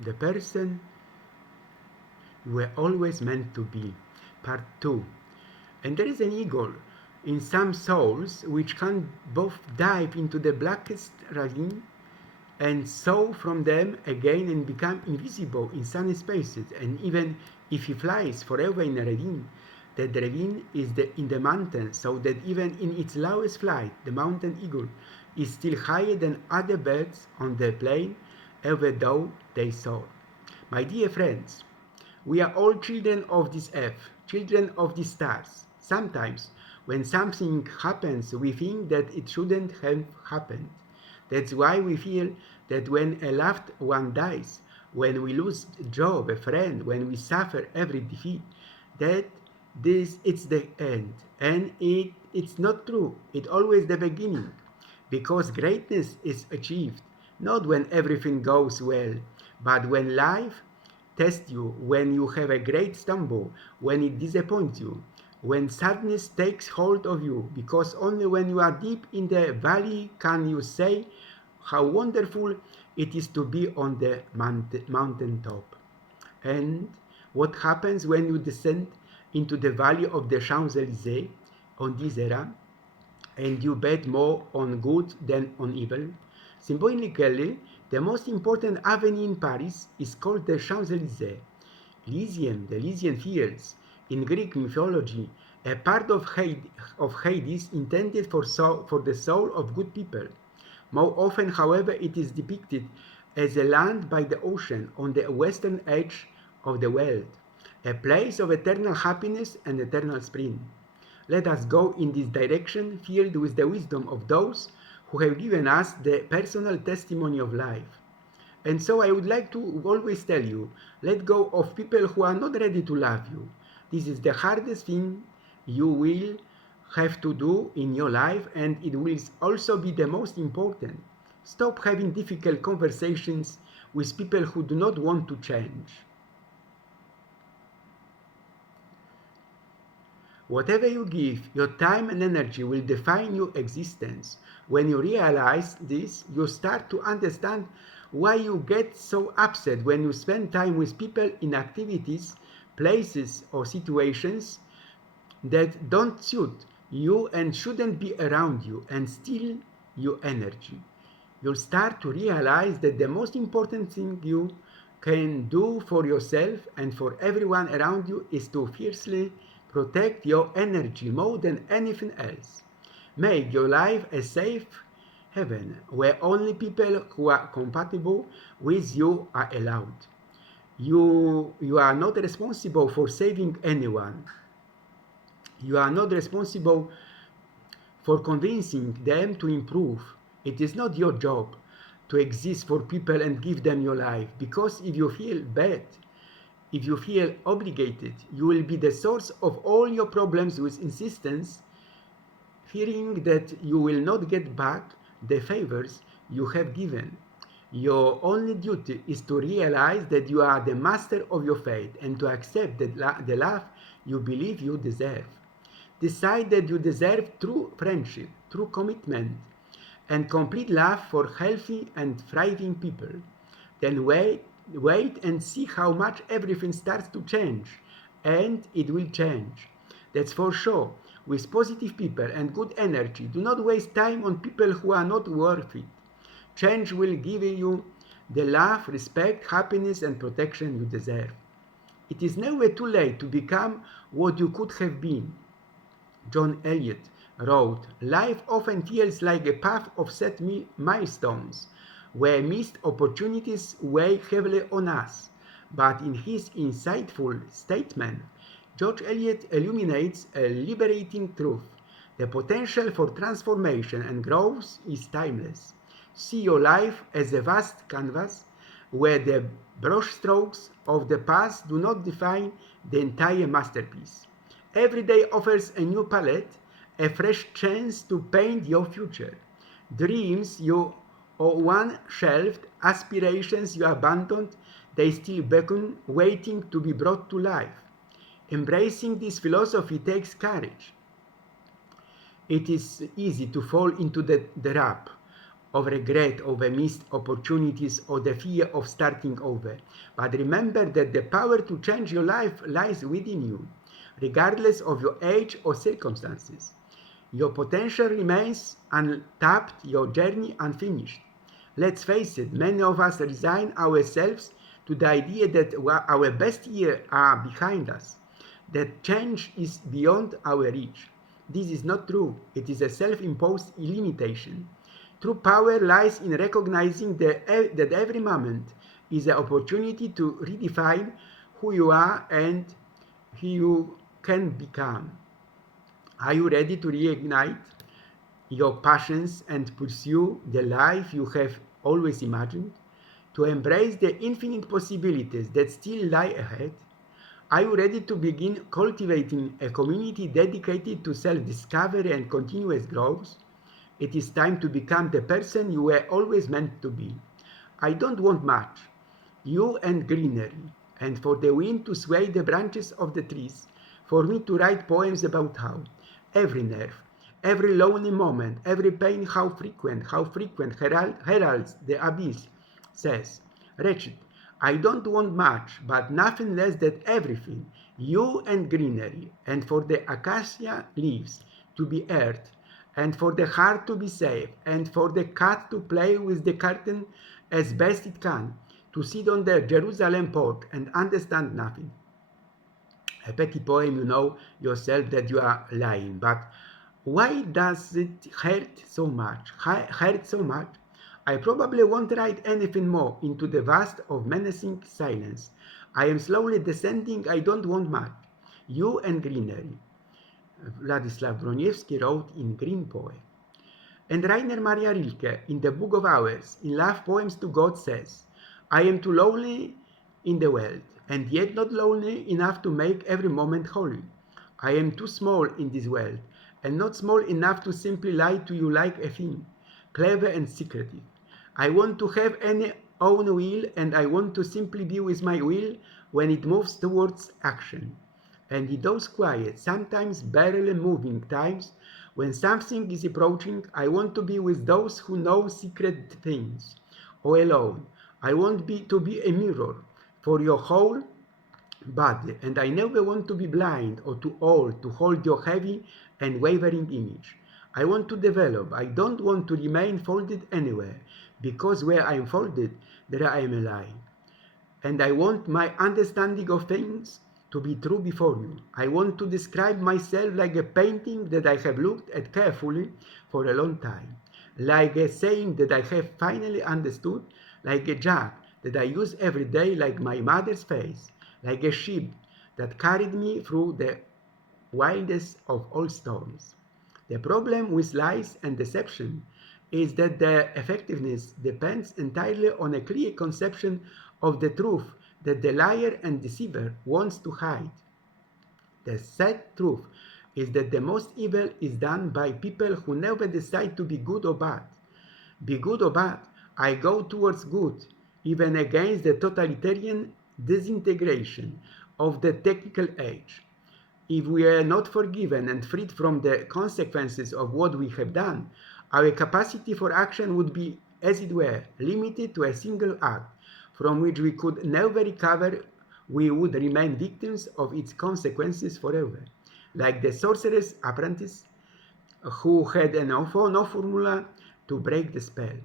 the person you were always meant to be. Part 2. And there is an eagle in some souls which can both dive into the blackest ravine and soar from them again and become invisible in sunny spaces. And even if he flies forever in a ravine, that the ravine is in the mountain, so that even in its lowest flight, the mountain eagle is still higher than other birds on the plain, ever though they soar. My dear friends, we are all children of this earth, children of the stars. Sometimes, when something happens, we think that it shouldn't have happened. That's why we feel that when a loved one dies, when we lose a job, a friend, when we suffer every defeat, that it's the end. And it's not true. It's always the beginning. Because greatness is achieved not when everything goes well, but when life tests you, when you have a great stumble, when it disappoints you, when sadness takes hold of you, because only when you are deep in the valley can you say how wonderful it is to be on the mountain top. And what happens when you descend into the valley of the Champs-Élysées on this era, and you bet more on good than on evil? Symbolically, the most important avenue in Paris is called the Champs-Élysées. Elysium, the Elysian fields, in Greek mythology, a part of Hades intended for the soul of good people. More often, however, it is depicted as a land by the ocean on the western edge of the world, a place of eternal happiness and eternal spring. Let us go in this direction, filled with the wisdom of those who have given us the personal testimony of life. And so I would like to always tell you, let go of people who are not ready to love you. This is the hardest thing you will have to do in your life, and it will also be the most important. Stop having difficult conversations with people who do not want to change. Whatever you give, your time and energy will define your existence. When you realize this, you start to understand why you get so upset when you spend time with people in activities, places, or situations that don't suit you and shouldn't be around you and steal your energy. You'll start to realize that the most important thing you can do for yourself and for everyone around you is to fiercely protect your energy more than anything else. Make your life a safe heaven where only people who are compatible with you are allowed. You are not responsible for saving anyone. You are not responsible for convincing them to improve. It is not your job to exist for people and give them your life, because if you feel bad, if you feel obligated, you will be the source of all your problems with insistence, fearing that you will not get back the favors you have given. Your only duty is to realize that you are the master of your fate and to accept the love you believe you deserve. Decide that you deserve true friendship, true commitment, and complete love for healthy and thriving people. Then wait and see how much everything starts to change, and it will change. That's for sure. With positive people and good energy, do not waste time on people who are not worth it. Change will give you the love, respect, happiness, and protection you deserve. It is never too late to become what you could have been. John Eliot wrote, "Life often feels like a path of set milestones, where missed opportunities weigh heavily on us." But in his insightful statement, George Eliot illuminates a liberating truth. The potential for transformation and growth is timeless. See your life as a vast canvas where the brushstrokes of the past do not define the entire masterpiece. Every day offers a new palette, a fresh chance to paint your future. Dreams you once shelved, aspirations you abandoned, they still beckon, waiting to be brought to life. Embracing this philosophy takes courage. It is easy to fall into the trap of regret, of missed opportunities, or the fear of starting over. But remember that the power to change your life lies within you, regardless of your age or circumstances. Your potential remains untapped, your journey unfinished. Let's face it, many of us resign ourselves to the idea that our best years are behind us, that change is beyond our reach. This is not true. It is a self-imposed limitation. True power lies in recognizing that every moment is an opportunity to redefine who you are and who you can become. Are you ready to reignite your passions and pursue the life you have always imagined? To embrace the infinite possibilities that still lie ahead? Are you ready to begin cultivating a community dedicated to self-discovery and continuous growth? It is time to become the person you were always meant to be. I don't want much. You and greenery, and for the wind to sway the branches of the trees, for me to write poems about how every nerve, every lonely moment, every pain, how frequent heralds the abyss, says, wretched, I don't want much, but nothing less than everything, you and greenery, and for the acacia leaves to be earthed, and for the heart to be safe, and for the cat to play with the curtain as best it can, to sit on the Jerusalem porch and understand nothing. A petty poem, you know yourself that you are lying, but why does it hurt so much? I probably won't write anything more into the vast of menacing silence. I am slowly descending, I don't want much. You and greenery. Władysław Broniewski wrote in Green Poem. And Rainer Maria Rilke, in the Book of Hours, in Love Poems to God, says, I am too lonely in the world, and yet not lonely enough to make every moment holy. I am too small in this world, and not small enough to simply lie to you like a thing, clever and secretive. I want to have any own will, and I want to simply be with my will when it moves towards action. And in those quiet, sometimes barely moving times, when something is approaching, I want to be with those who know secret things, or alone. I want to be a mirror for your whole body, and I never want to be blind or too old to hold your heavy and wavering image. I want to develop. I don't want to remain folded anywhere, because where I am folded, there I am alive. And I want my understanding of things to be true before you. I want to describe myself like a painting that I have looked at carefully for a long time, like a saying that I have finally understood, like a jug that I use every day, like my mother's face, like a ship that carried me through the wildest of all storms. The problem with lies and deception is that their effectiveness depends entirely on a clear conception of the truth that the liar and deceiver wants to hide. The sad truth is that the most evil is done by people who never decide to be good or bad. Be good or bad, I go towards good, even against the totalitarian disintegration of the technical age. If we are not forgiven and freed from the consequences of what we have done, our capacity for action would be, as it were, limited to a single act, from which we could never recover. We would remain victims of its consequences forever, like the sorcerer's apprentice who had no formula to break the spell.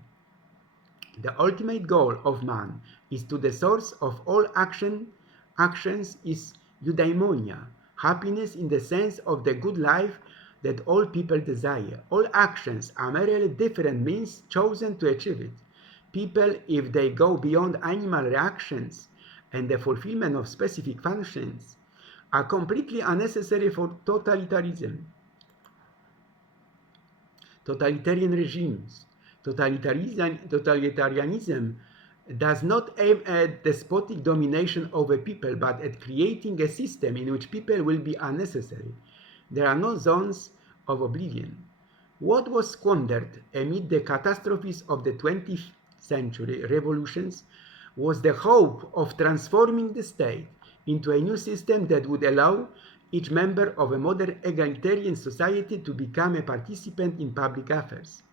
The ultimate goal of man is to the source of all actions is eudaimonia, happiness in the sense of the good life that all people desire. All actions are merely different means chosen to achieve it. People, if they go beyond animal reactions and the fulfillment of specific functions, are completely unnecessary for totalitarian regimes. Totalitarianism does not aim at despotic domination over people, but at creating a system in which people will be unnecessary. There are no zones of oblivion. What was squandered amid the catastrophes of the 20th century revolutions was the hope of transforming the state into a new system that would allow each member of a modern egalitarian society to become a participant in public affairs.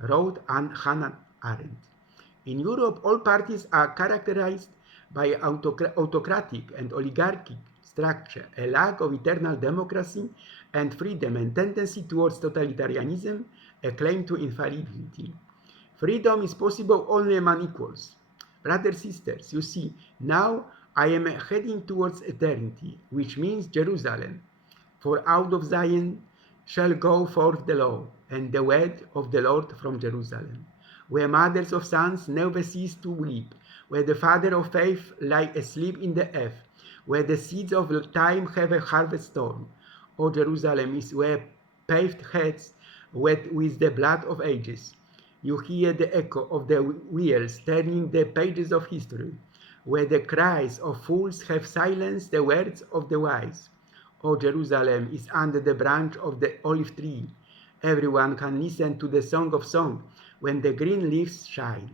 wrote Hannah Arendt. In Europe, all parties are characterized by autocratic and oligarchic structure, a lack of eternal democracy and freedom, and tendency towards totalitarianism, a claim to infallibility. Freedom is possible only among equals. Brothers, sisters, you see, now I am heading towards eternity, which means Jerusalem. For out of Zion shall go forth the law, and the word of the Lord from Jerusalem, where mothers of sons never cease to weep, where the father of faith lie asleep in the earth, where the seeds of time have a harvest storm. O Jerusalem is where paved heads wet with the blood of ages. You hear the echo of the wheels turning the pages of history, where the cries of fools have silenced the words of the wise. O Jerusalem is under the branch of the olive tree. Everyone can listen to the song of song when the green leaves shine.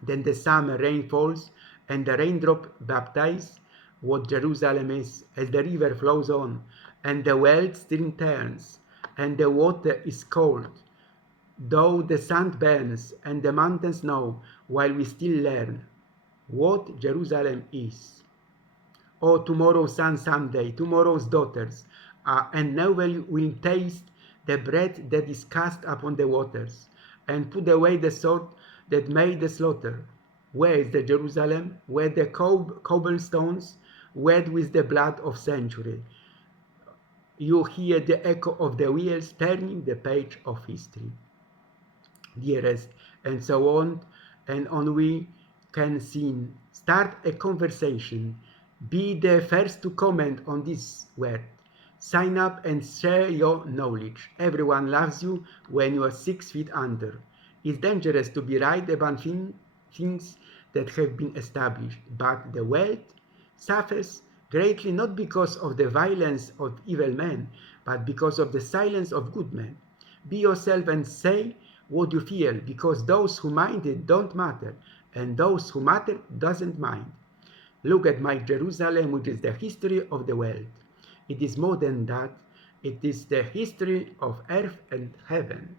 Then the summer rain falls and the raindrop baptizes what Jerusalem is as the river flows on and the world still turns and the water is cold. Though the sun burns and the mountains know while we still learn what Jerusalem is. Oh, tomorrow's sun someday, tomorrow's daughters, and now will taste the bread that is cast upon the waters, and put away the sword that made the slaughter. Where is the Jerusalem? Where the cobblestones, wet with the blood of century. You hear the echo of the wheels turning the page of history. Dearest, and so on and on we can sing. Start a conversation. Be the first to comment on this word. Sign up and share your knowledge. Everyone loves you when you are 6 feet under. It's dangerous to be right about things that have been established, but the world suffers greatly not because of the violence of evil men, but because of the silence of good men. Be yourself and say what you feel, because those who mind it don't matter, and those who matter doesn't mind. Look at my Jerusalem, which is the history of the world. It is more than that. It is the history of earth and heaven.